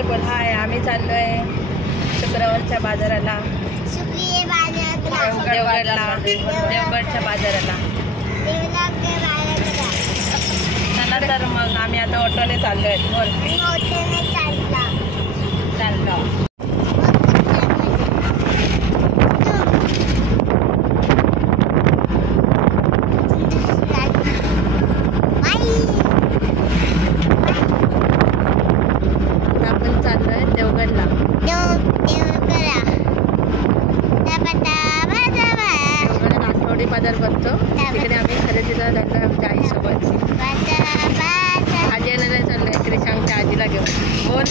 हाय बोल. हाय. आम्ही चाललोय शुक्रवारच्या बाजाराला, देवगडच्या बाजाराला. चला तर मग आम्ही आता ऑटोने चाललोय. चाललो. आपण चाललोय देवगडला. आठवडी बाजार भरतो तिकडे आम्ही खरेदीला जातोय आमच्या आईसोबत. आजी येणार चाललोय क्रिशांकच्या आजीला घेऊन. बोल.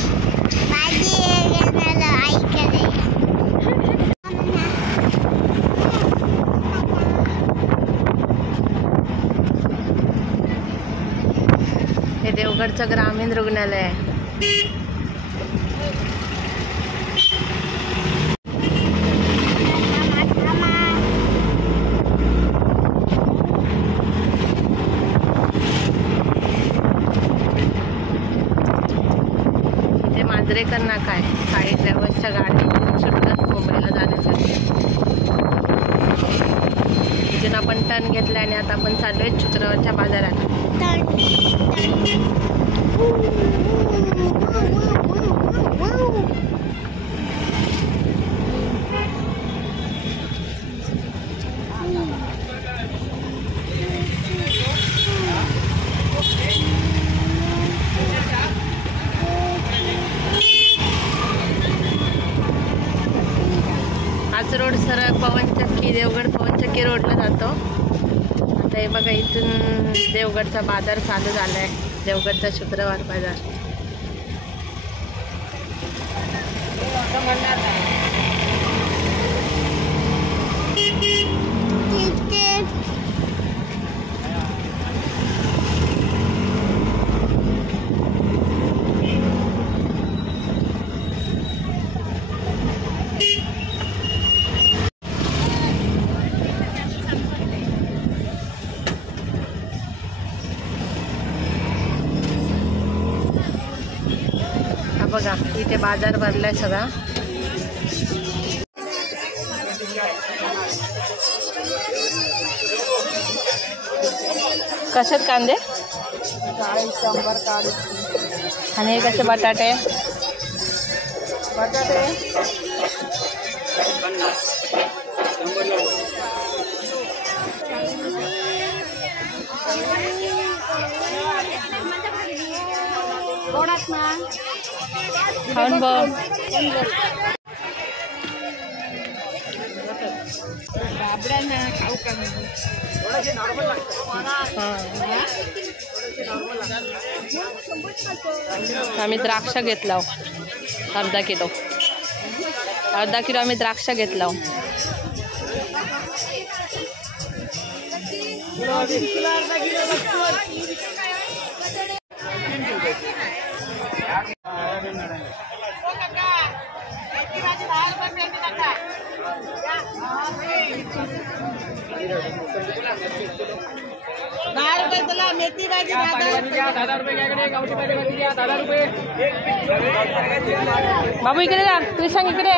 हे देवगडचं ग्रामीण रुग्णालय आहे. मांजरेकर नाका आहे. काही ट्रॅव्हल्सच्या गाडी सुटतात मुंबईला जाण्यासाठी. तिथून आपण टर्न घेतला आणि आता आपण चाललोय शुक्रवारच्या बाजारात. हाच रोड सरळ पवनचक्की, देवगड पवनचक्की रोडला जातो. आता हे बघा इथून देवगडचा बाजार चालू झालाय. देवगडचा शुक्रवार बाजार. बघा इथे बाजार भरलाय सगळा. कशात कांदे 40-100 आणि हे कसे बटाटे खाऊन बघ. आम्ही द्राक्ष घेतला अर्धा किलो आम्ही द्राक्ष घेतला. मेथी भाजी 10 रुपये. बाबू इकडे जा. कृष्ण इकडे.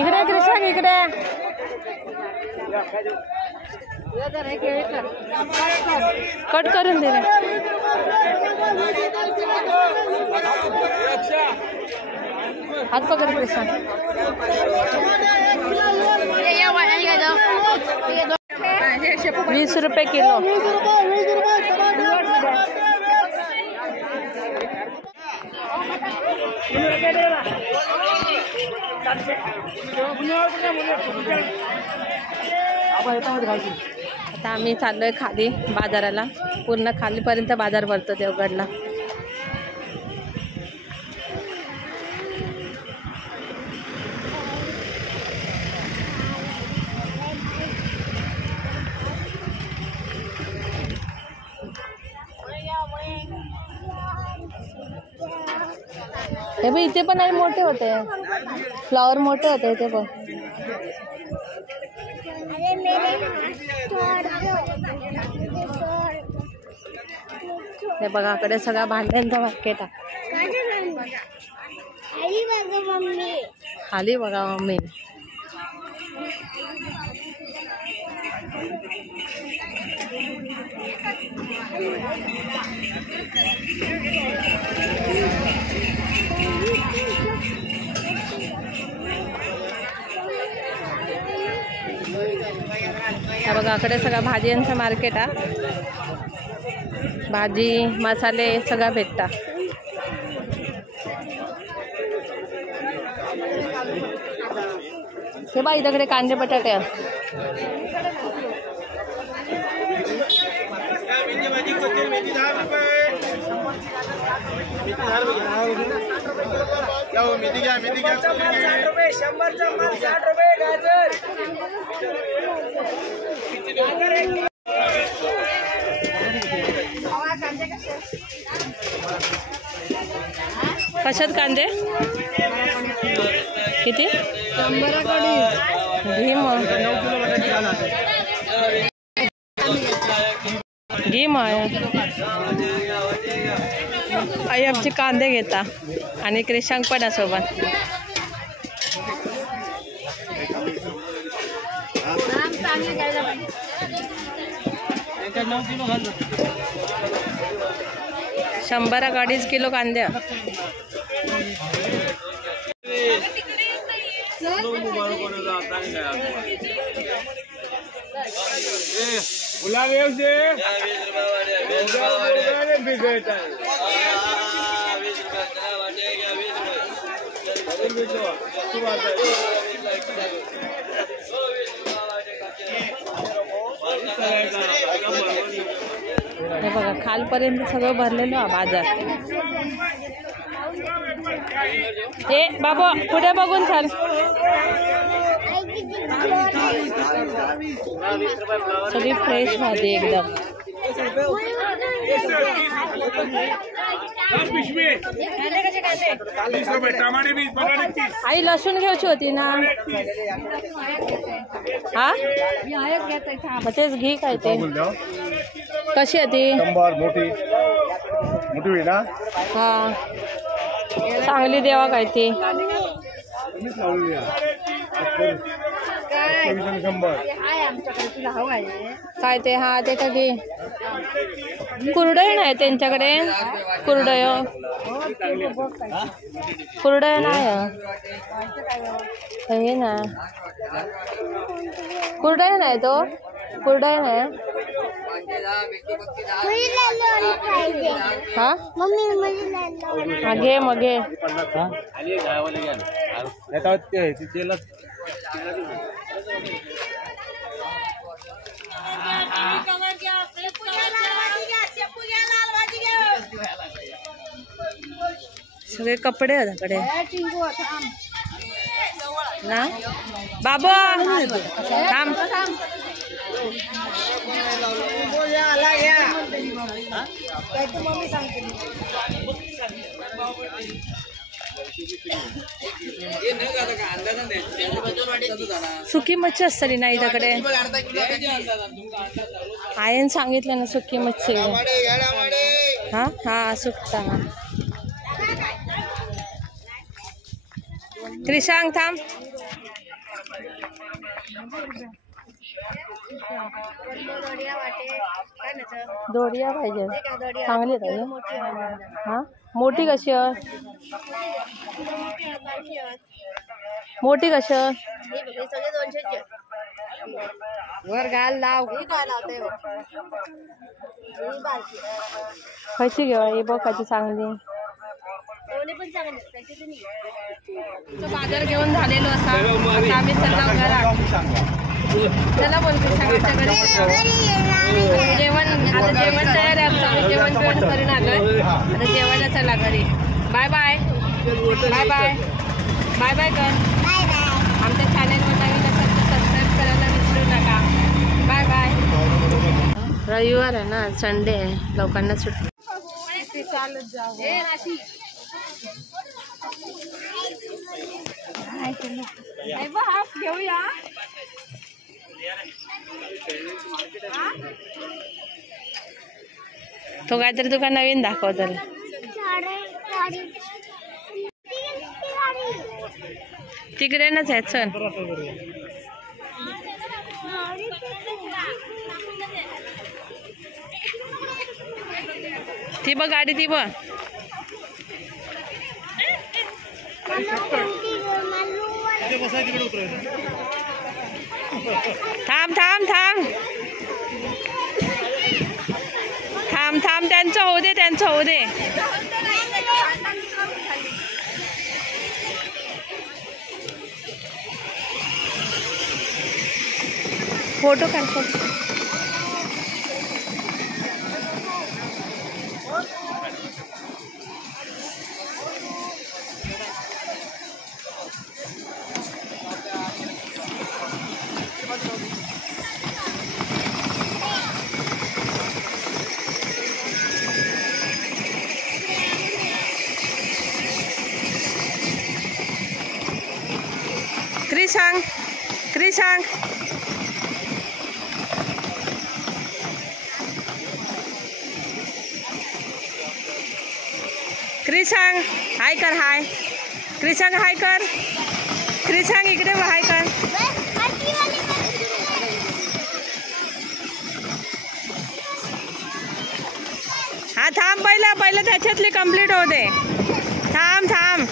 इकडे कृष्ण इकडे. कट करून दे. हात पकड कृष्ण. 20 रुपये किलो. आता आम्ही चाललोय खाली बाजाराला. पूर्ण खालीपर्यंत बाजार भरतो देवगडला. हे बघ इथे पण आहे मोठे होते फ्लावर मोठे होते इथे पण. हे बघा कडे सगळा भांड्यांचा मार्केट आहे. खाली बघा मम्मी. हे बघा कडे सगळा भाज्यांचा मार्केट आहे. भाजी मसाले सगळा भेटता. हे बा इकडे कांदे बटाटे कशात कांदे किती? 100 घे मग. घे मग. आई आमचे कांदे घेता आणि क्रिशांक पण आहे सोबत. शंभराक 2.5 किलो कांदे. हे बघा खालपर्यंत सगळं भरलेलं आहे बाजार. ए बाबा पुढे बघून चाल. सगळी फ्रेश भाजी एकदम. आई लसूण घ्यायची होती ना. हा मग तेच घे. काय ते कशी आहे ती? मोठी मोठी ना. हा चांगली देवा काय ती. काय ते? हा ते का घे. कुरडई नाही त्यांच्याकडे. कुरडय नाही हे ना. कुरडई नाही तो. कुरडई नाही. हा घे मग घे. सगळे कपडे कडे ना. बाबा थांब. सुकी मच्छी असते ना इकडे. आयन सांगितलं ना सुकी मच्छी. हा हा सुकता. क्रिशांक थांब. दोडिया पाहिजे. चांगली आहे. हा मोठी कशी आहे? मोठी कशी वर घाल लाव. कशी घेवा ही बघ कशी चांगली. बाजार घेऊन झालेलो असा. आता आम्ही चाललो घरात. चला बोलतो जेवण. आता जेवण तयार आहे आमचं. आम्ही जेवण करून आलोय. आता जेवायला चला घरी. Bye bye. Bye bye. Bye bye कर. आमच्या चॅनलवर नवीन असेल तर सबस्क्राईब करायला विसरू नका. Bye bye. रविवार आहे ना. संडे आहे. लोकांना सुट्टी. चालत जाऊ. घेऊया. तो काहीतरी तुका नवीन दाखवतल. तिकडेनच आहे चल. ती बघ गाडी ती बघ. थांब थांब थांब थांब थांब त्यांचं होऊ दे त्यांचं होऊ दे. फोटो काढ फोटो. क्रिशांग क्रिशांग क्रिशांग हाय कर. हाय क्रिशांग हाय कर. क्रिशांग इकडे हाय कर. हा थांब पहिलं त्याच्यातली कंप्लीट होऊ दे. थांब थांब.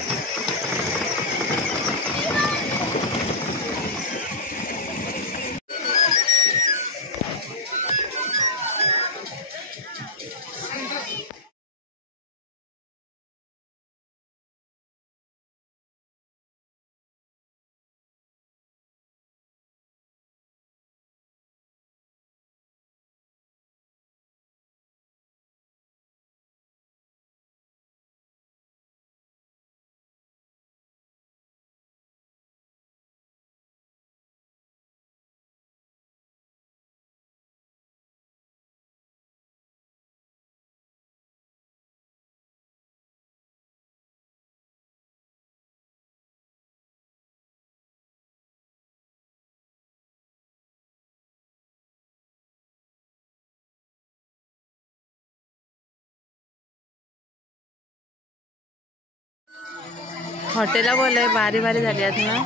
हॉटेला बोलय भारी भारी झाली आहेत ना.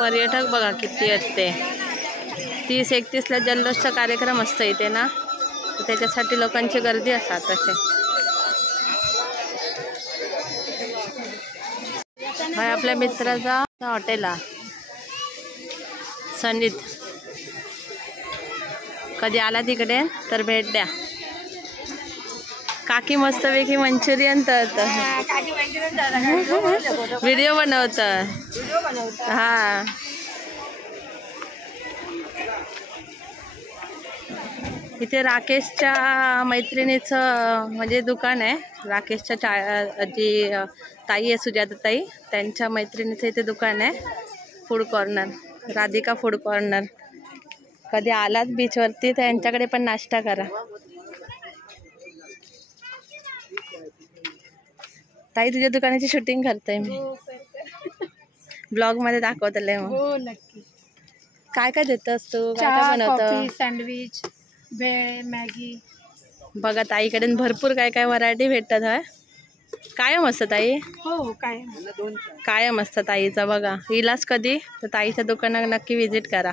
पर्यटक बघा किती आहेत ते. 30-31ला जल्लोषचा कार्यक्रम असतो इथे ना, त्याच्यासाठी लोकांची गर्दी असतात तसे. भाई आपल्या मित्राचा हॉटेल संगीत. कधी आला तिकडे तर भेट द्या. काकी मस्तपैकी मंचुरियन तळत. व्हिडिओ बनवत. हा इथे राकेशच्या मैत्रिणीचं म्हणजे दुकान आहे. राकेशच्या जी ताई आहे सुजाता ताई, त्यांच्या मैत्रिणीचं इथे दुकान आहे. Food corner, Radhika food corner. कधी आलात बीचवरती तर यांच्याकडे पण नाश्ता करा. ताई तुझ्या दुकानाची शूटिंग करते मी. ब्लॉग मध्ये दाखवतले. हो नक्की. काय काय देतस तू? काय काय बनवतं? सँडविच, भेळ, मॅगी. बघा ताईकडे भरपूर काय काय व्हरायटी भेटतात. होय कायम असतं ताई. हो काय कायम असतं ताईचा. बघा इलाच कधी तर ताईच्या दुकानात नक्की विजिट करा.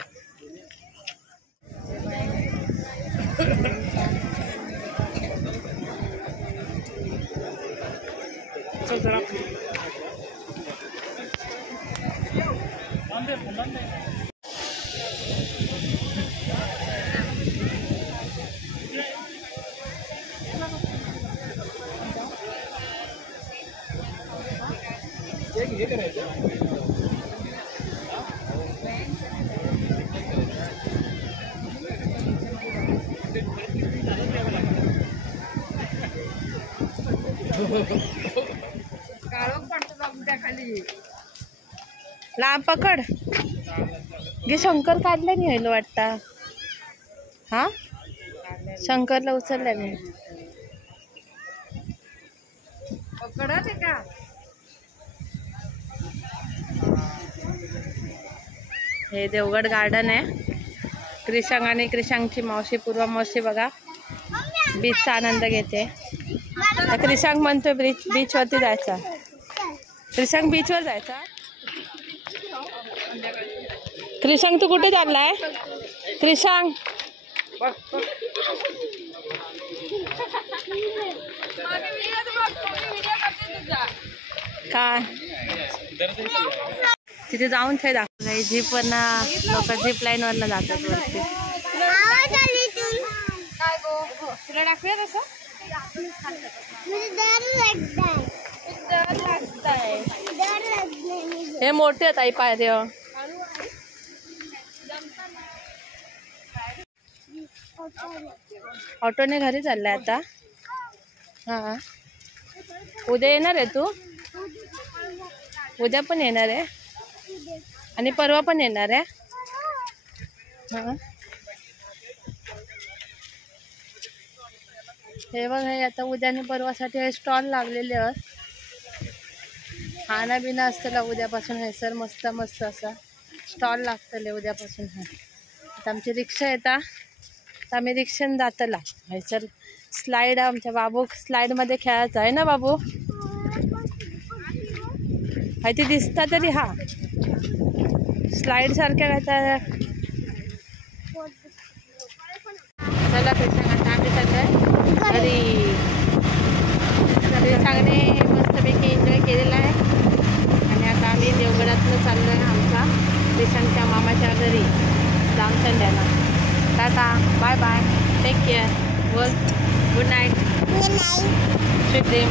लांब पकड घे. शंकर काढले नाही होईल वाटतं. हा शंकरला उचललंय मी. पकडत आहे का? हे देवगड गार्डन आहे. क्रिशांग आणि क्रिशांगची मावशी पूर्वा मावशी बघा बीचचा आनंद घेते. क्रिशांग म्हणतोय बीचवरती जायचा. क्रिशांग बीचवर जायचा. क्रिशांग तू कुठे चाललाय? क्रिशांग काय तिथे जाऊन काय दाखवलंय. जीप वरनं लोक जीप लाईन वरनं जातात वरती. काय गो तुला दाखवूया तसं? हे मोठे आहेत आई पायऱ्या. ऑटोने घरी चाललाय आता. हा उद्या येणार आहे तू? उद्या पण येणार आहे आणि परवा पण येणार आहे. हा हे बघ हे आता उद्या आणि परवासाठी हे स्टॉल लागलेले आहेत. खाना बिना असतं उद्यापासून हे सर मस्त मस्त असा स्टॉल लागतले उद्यापासून. हा आता आमची रिक्षा येता तर आम्ही रिक्षाने जातला. हे सर स्लाईड आमच्या बाबू स्लाईडमध्ये खेळायचं आहे ना बाबू. हाय ती दिसता तरी हा स्लाईड सारख्या काय तर. चला क्रिशांग आता आम्ही सगळं घरी. क्रिशांगने मस्तपैकी एन्जॉय केलेला आहे आणि आता आम्ही देवगडातनं चाललो आहे आमच्या क्रिशांगच्या मामाच्या घरी जामसंड्याला. Tata bye bye take care. Good night sweet dream.